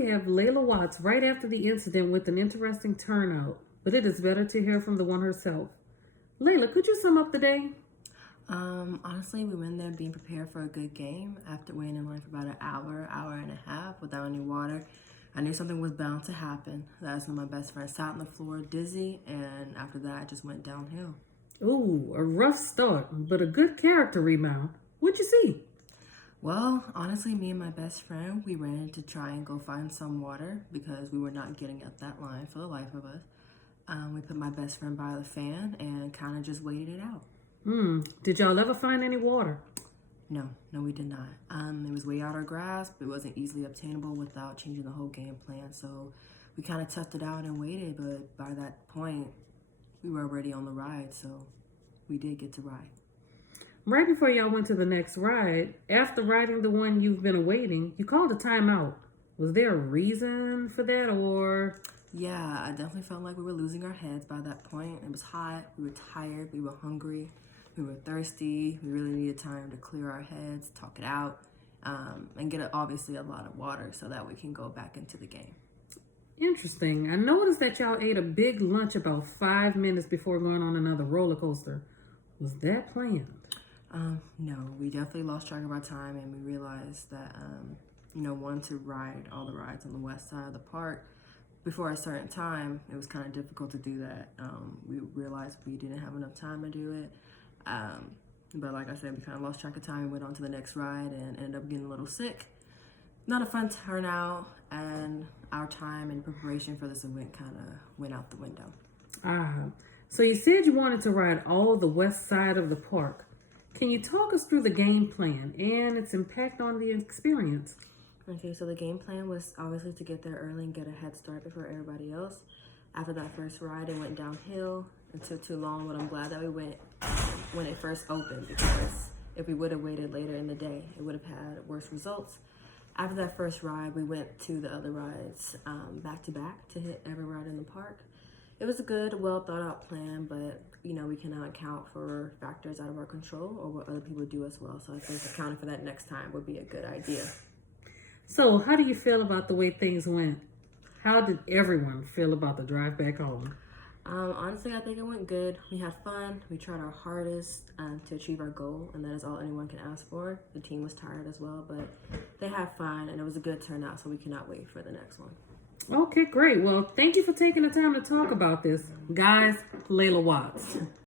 we have Layla Watts right after the incident with an interesting turnout, but it is better to hear from the one herself. Layla, could you sum up the day? Honestly, we went there being prepared for a good game after waiting in line for about an hour and a half without any water. I knew something was bound to happen. That's when my best friend sat on the floor dizzy, and after that, I just went downhill. Ooh, a rough start, but a good character rebound. What'd you see? Well, honestly, me and my best friend, we ran to try and go find some water because we were not getting up that line for the life of us. We put my best friend by the fan and kind of just waited it out. Did y'all ever find any water? No, we did not. It was way out our grasp. It wasn't easily obtainable without changing the whole game plan. So we kind of toughed it out and waited. But by that point, we were already on the ride. So we did get to ride. Right before y'all went to the next ride, after riding the one you've been awaiting, you called a timeout. Was there a reason for that, or? Yeah, I definitely felt like we were losing our heads by that point. It was hot. We were tired. We were hungry. We were thirsty. We really needed time to clear our heads, talk it out, and get obviously a lot of water so that we can go back into the game. Interesting. I noticed that y'all ate a big lunch about 5 minutes before going on another roller coaster. Was that planned? No, we definitely lost track of our time, and we realized that, wanting to ride all the rides on the west side of the park before a certain time, it was kind of difficult to do that. We realized we didn't have enough time to do it. But like I said, we kind of lost track of time and went on to the next ride and ended up getting a little sick. Not a fun turnout, and our time and preparation for this event kind of went out the window. So you said you wanted to ride all the west side of the park. Can you talk us through the game plan and its impact on the experience? Okay, so the game plan was obviously to get there early and get a head start before everybody else. After that first ride, it went downhill. It took too long, but I'm glad that we went when it first opened, because if we would have waited later in the day, it would have had worse results. After that first ride, we went to the other rides back to back to hit every ride in the park. It was a good, well thought out plan, but we cannot account for factors out of our control or what other people do as well. So I think accounting for that next time would be a good idea. So how do you feel about the way things went? How did everyone feel about the drive back home? Honestly, I think it went good. We had fun. We tried our hardest to achieve our goal, and that is all anyone can ask for. The team was tired as well, but they had fun, and it was a good turnout, so we cannot wait for the next one. Okay, great. Well, thank you for taking the time to talk about this. Guys, Layla Watts.